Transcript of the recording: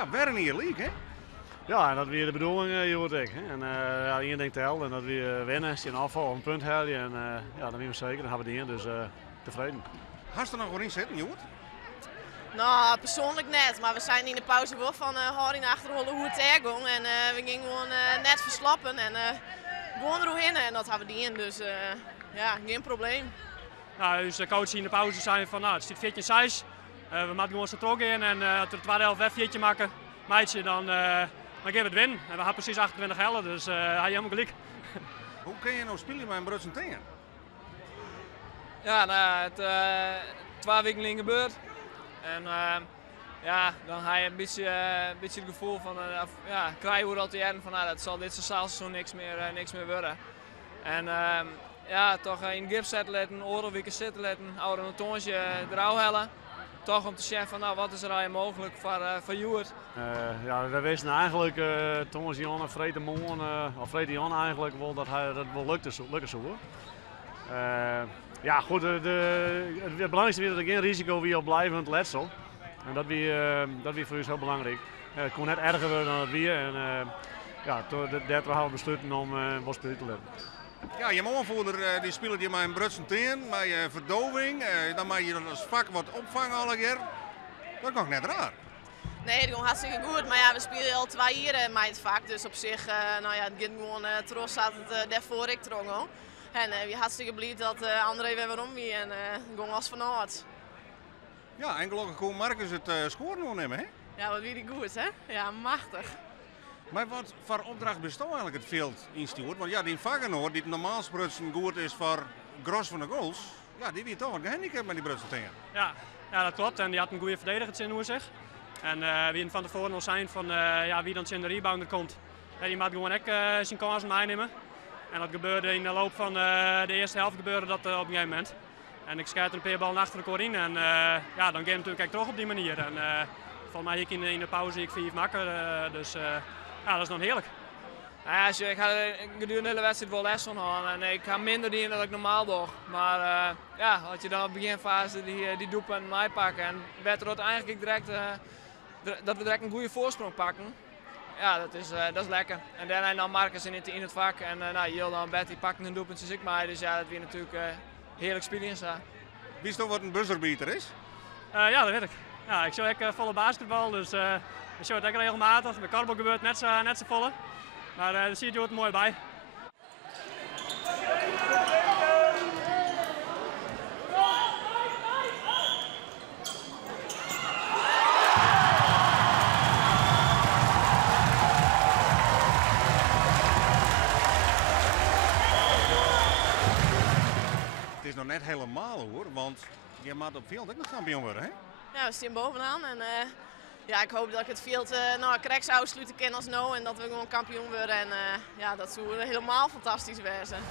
ja, weer een hier league, hè? Ja, en dat weer de bedoeling, je hoort ik. En ja, één ding telt en dat we winnen, als je een afval of een punt hebt en ja, dan ben we zeker, dan hebben we die in, dus tevreden. Hast er nog wel in zitten, Joert? Nou, persoonlijk net, maar we zijn in de pauze wel van Harry achterholen hoe het er ging. En we gingen gewoon net verslappen en gewoon eroverheen en dat hebben we die in, dus ja, geen probleem. Nou, dus de coach in de pauze zei van, nou, het zit 14-6. We moeten gewoon zo terug in en als we de tweede helft weer 4 maken, meidje, dan gaan we het winnen. En we hebben precies 28 helden, dus hij heeft helemaal gelijk. Hoe kun je nou spelen bij een Brutsen tegen? Ja, nou, het 2 weken lang gebeurd. En ja, dan heb je een beetje het gevoel van, ja, krijgen we dat in van, nou, dat zal dit seizoen niks meer worden. En ja, toch in gips zetten laten, oren weken zitten laten, oude een toontje eruit hellen. Toch om te zeggen van, nou, wat is er eigenlijk mogelijk voor Joert? Ja, we wisten eigenlijk, Thomas Jan en Frede Moon, of Frede Jan eigenlijk wel dat dat wel lukken zou. Ja, goed, het belangrijkste is dat er geen risico weer op blijvend letsel. En dat wie voor ons heel belangrijk. Het kon net erger worden dan het weer. En ja, daardoor hebben we besloten om wat spelen te letten. Ja, je aanvoerder die spelen die maar een Brutsen tegen, met verdoving. Dan mag je dat als vak wat opvangen alle keer. Dat kan net raar. Nee, het ging hartstikke goed, maar ja, we spelen al 2 jaar met het vak, dus op zich, nou ja, het ging gewoon, trots zat het daarvoor ik trongen. En we hartstikke blij dat André weer waarom wie en ging als vanuit. Ja, en gelukkig kon Marcus het scoren nog nemen, hè? Ja, wat weer die goed, hè? Ja, machtig. Maar wat voor opdracht bestaat eigenlijk het veld in Stuart? Want ja, die Vagenoord, die normaal Brutsen goed is voor gros van de goals, ja, die weet toch wat gehandicapt met die Brutsen tegen. Ja, dat klopt en die had een goede verdediger in hoe zich. En wie van tevoren al zijn van ja, wie dan in de rebounder komt, die moet gewoon ook zijn kansen meenemen. En dat gebeurde in de loop van de eerste helft gebeurde dat op een gegeven moment. En ik schuit een paar ballen achter elkaar in en ja, dan ga je natuurlijk toch op die manier. En volgens mij in de pauze ik 4 maken, dus ja, dat is dan heerlijk. Nou ja, ik ga gedurende de hele wedstrijd wel les van houden en ik ga minder die dan ik normaal doe. Maar ja, had je dan op de beginfase die doelpunt mij pakken en werd er eigenlijk direct dat we direct een goede voorsprong pakken. Ja, dat is lekker. En daarna dan Marcus in het vak en nou, Jill dan Betty pakken een doelpunt zoals ik maar. Dus ja, dat weer natuurlijk heerlijk spelen in staan. Wist je wat een buzzerbeater is? Ja, dat weet ik. Ja, ik zie ook volle basketbal, dus ik zie het ook regelmatig. Bij Karbo gebeurt net zo volle. Maar daar zie je het mooi bij. Het is nog net helemaal hoor, want je moet op veld ook nog kampioen worden, hè? Ja, we staan bovenaan en ja, ik hoop dat ik het veld correct zou sluiten kan als nou en dat we gewoon kampioen worden en ja, dat zou helemaal fantastisch zijn.